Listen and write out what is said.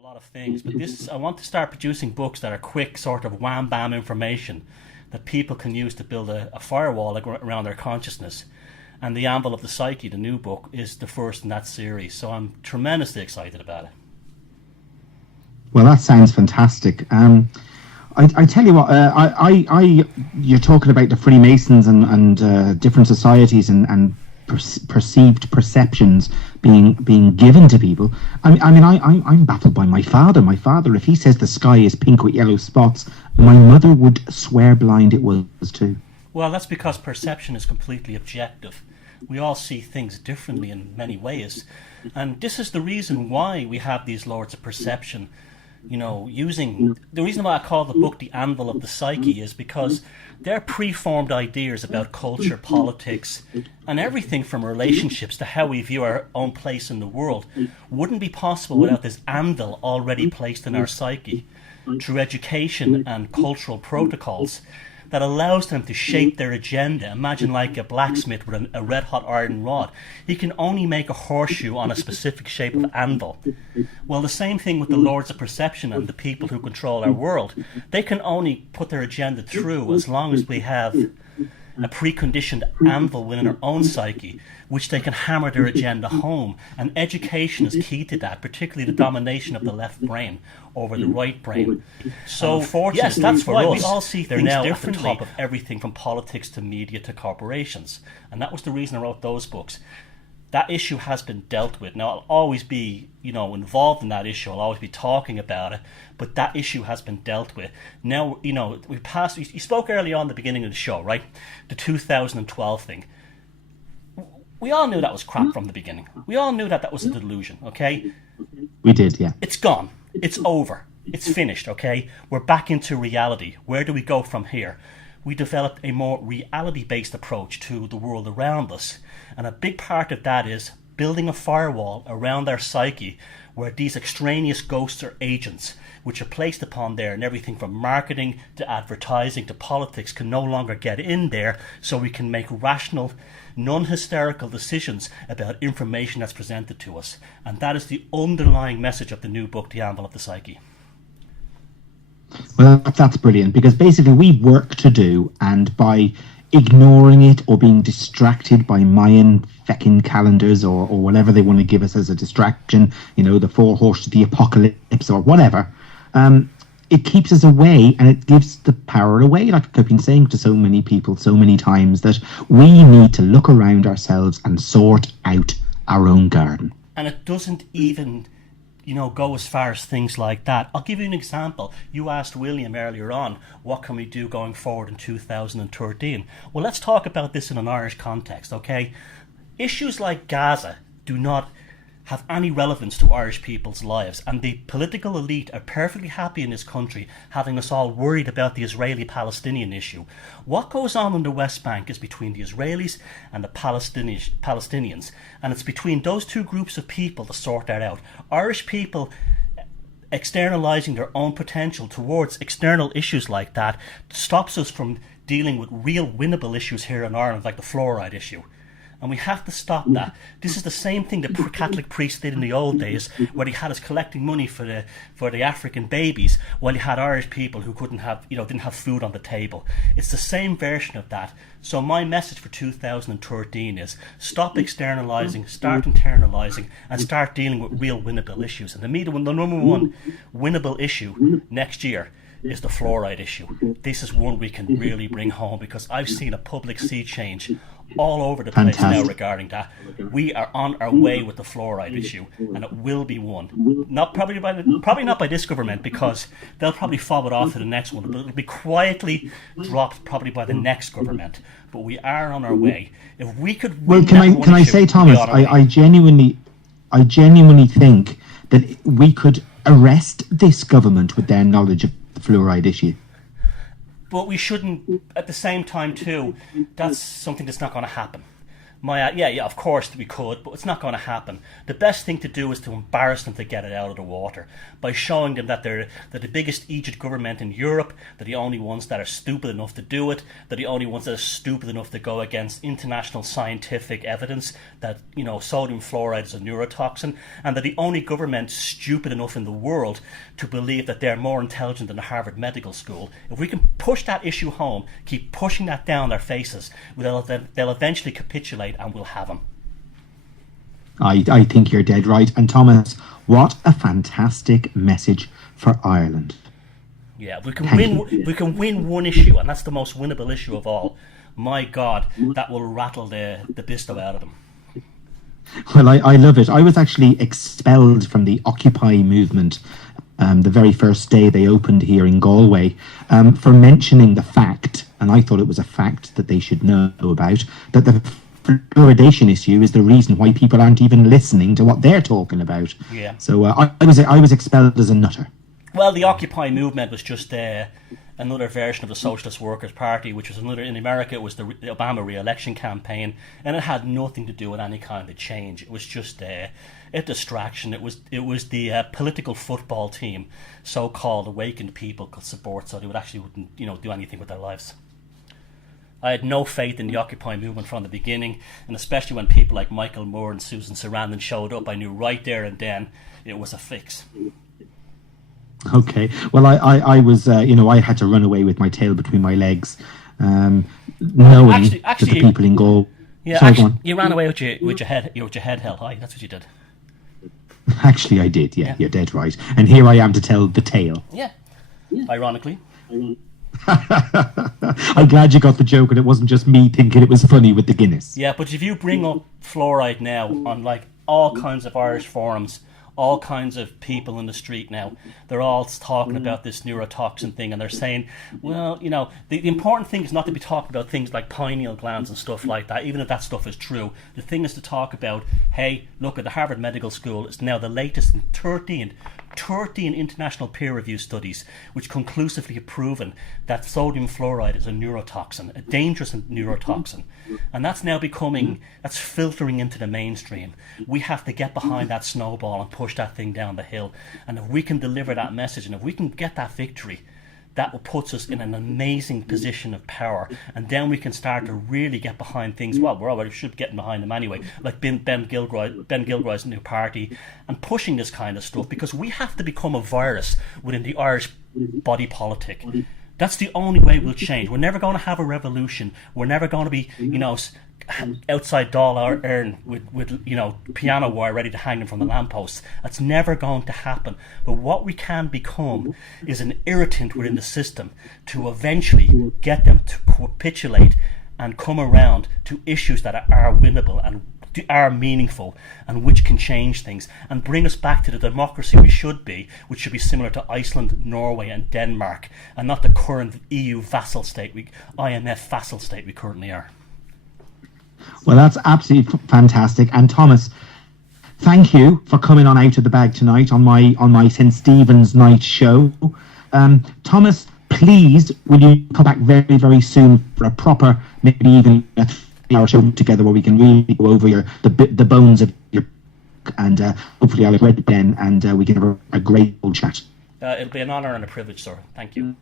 A lot of things, but I want to start producing books that are quick, sort of wham bam information that people can use to build a firewall around their consciousness. And the Anvil of the Psyche, the new book, is the first in that series, so I'm tremendously excited about it. Well, that sounds fantastic. I tell you what, you're talking about the Freemasons and different societies and perceived perceptions being given to people. I'm baffled by my father. My father, if he says the sky is pink with yellow spots, my mother would swear blind it was too. Well, that's because perception is completely objective. We all see things differently in many ways, and this is the reason why we have these lords of perception. Using the reason why I call the book The Anvil of the Psyche is because their preformed ideas about culture, politics, and everything from relationships to how we view our own place in the world wouldn't be possible without this anvil already placed in our psyche through education and cultural protocols that allows them to shape their agenda. Imagine like a blacksmith with a red-hot iron rod. He can only make a horseshoe on a specific shape of anvil. Well, the same thing with the lords of perception and the people who control our world. They can only put their agenda through as long as we have a preconditioned anvil within our own psyche, which they can hammer their agenda home. And education is key to that, particularly the domination of the left brain over the right brain. So, yes, that's why we all see things differently at the top of everything from politics to media to corporations. And that was the reason I wrote those books. That issue has been dealt with. Now, I'll always be, involved in that issue. I'll always be talking about it. But that issue has been dealt with. Now, you spoke early on at the beginning of the show, right? The 2012 thing. We all knew that was crap from the beginning. We all knew that was a delusion, okay? We did, yeah. It's gone. It's over. It's finished, okay? We're back into reality. Where do we go from here? We developed a more reality-based approach to the world around us. And a big part of that is building a firewall around our psyche where these extraneous ghosts or agents, which are placed upon there and everything from marketing to advertising to politics, can no longer get in there, so we can make rational, non-hysterical decisions about information that's presented to us. And that is the underlying message of the new book, The Anvil of the Psyche. Well, that's brilliant, because basically we've work to do, and by ignoring it or being distracted by Mayan feckin' calendars or whatever they want to give us as a distraction, the four horses of the apocalypse or whatever, it keeps us away, and it gives the power away, like I've been saying to so many people so many times, that we need to look around ourselves and sort out our own garden. And it doesn't even go as far as things like that. I'll give you an example. You asked William earlier on, what can we do going forward in 2013? Well, let's talk about this in an Irish context, okay? Issues like Gaza do not have any relevance to Irish people's lives, and the political elite are perfectly happy in this country having us all worried about the Israeli-Palestinian issue. What goes on in the West Bank is between the Israelis and the Palestinians, and it's between those two groups of people to sort that out. Irish people externalising their own potential towards external issues like that stops us from dealing with real winnable issues here in Ireland, like the fluoride issue. And we have to stop that. This is the same thing the Catholic priests did in the old days, where they had us collecting money for the African babies, while you had Irish people who didn't have food on the table. It's the same version of that. So my message for 2013 is stop externalising, start internalising, and start dealing with real winnable issues. And to me, the number one winnable issue next year is the fluoride issue. This is one we can really bring home, because I've seen a public sea change all over the place now regarding that. We are on our way with the fluoride issue, and it will be won. Probably not by this government, because they'll probably fob it off to the next one, but it'll be quietly dropped probably by the next government. But we are on our way. If we could win can I say, Thomas, I genuinely think that we could arrest this government with their knowledge of the fluoride issue. But we shouldn't, at the same time too, that's something that's not going to happen. Yeah, of course we could, but it's not going to happen. The best thing to do is to embarrass them to get it out of the water by showing them that they're the biggest Egypt government in Europe, they're the only ones that are stupid enough to do it, they're the only ones that are stupid enough to go against international scientific evidence that, sodium fluoride is a neurotoxin, and they're the only government stupid enough in the world to believe that they're more intelligent than the Harvard Medical School. If we can push that issue home, keep pushing that down their faces, they'll eventually capitulate and we'll have them. I think you're dead right. And Thomas, what a fantastic message for Ireland. Yeah, we can win one issue, and that's the most winnable issue of all. My God, that will rattle the bisto out of them. Well, I love it. I was actually expelled from the Occupy movement the very first day they opened here in Galway for mentioning the fact, and I thought it was a fact that they should know about, that the fluoridation issue is the reason why people aren't even listening to what they're talking about. Yeah. So I was expelled as a nutter. Well, the Occupy movement was just another version of the Socialist Workers' Party, which was another. In America, it was the Obama re-election campaign, and it had nothing to do with any kind of change. It was just a distraction. It was the political football team, so-called awakened people could support, so they wouldn't do anything with their lives. I had no faith in the Occupy movement from the beginning, and especially when people like Michael Moore and Susan Sarandon showed up, I knew right there and then it was a fix. Okay. Well, I was, I had to run away with my tail between my legs, knowing that the people in Gaul. Yeah, actually, you ran away with your head held high. That's what you did. Actually, I did. Yeah, you're dead right. And here I am to tell the tale. Yeah. Ironically. I'm glad you got the joke, and it wasn't just me thinking it was funny with the Guinness. Yeah, but if you bring up fluoride now on all kinds of Irish forums, all kinds of people in the street now, they're all talking about this neurotoxin thing, and they're saying, well, the important thing is not to be talking about things like pineal glands and stuff like that, even if that stuff is true. The thing is to talk about, hey, look, at the Harvard Medical School, it's now the latest in 13 international peer-reviewed studies which conclusively have proven that sodium fluoride is a neurotoxin, a dangerous neurotoxin. And that's now that's filtering into the mainstream. We have to get behind that snowball and push that thing down the hill. And if we can deliver that message, and if we can get that victory, that will put us in an amazing position of power, and then we can start to really get behind things. Well, we're already should get behind them anyway, like Ben Gilroy's new party, and pushing this kind of stuff, because we have to become a virus within the Irish body politic. That's the only way we'll change. We're never going to have a revolution. We're never going to be, outside Dáil Éireann with piano wire ready to hang them from the lampposts. That's never going to happen. But what we can become is an irritant within the system to eventually get them to capitulate and come around to issues that are winnable and are meaningful, and which can change things and bring us back to the democracy we should be, which should be similar to Iceland, Norway and Denmark, and not the current EU vassal state, IMF vassal state we currently are. Well, that's absolutely fantastic. And Thomas, thank you for coming on Out of the Bag tonight on my St. Stephen's night show. Thomas, please, will you come back very, very soon for a proper, maybe even a 3-hour show together where we can really go over the bones of your book, and hopefully I'll have read it then, and we can have a great old chat. It'll be an honour and a privilege, sir. Thank you.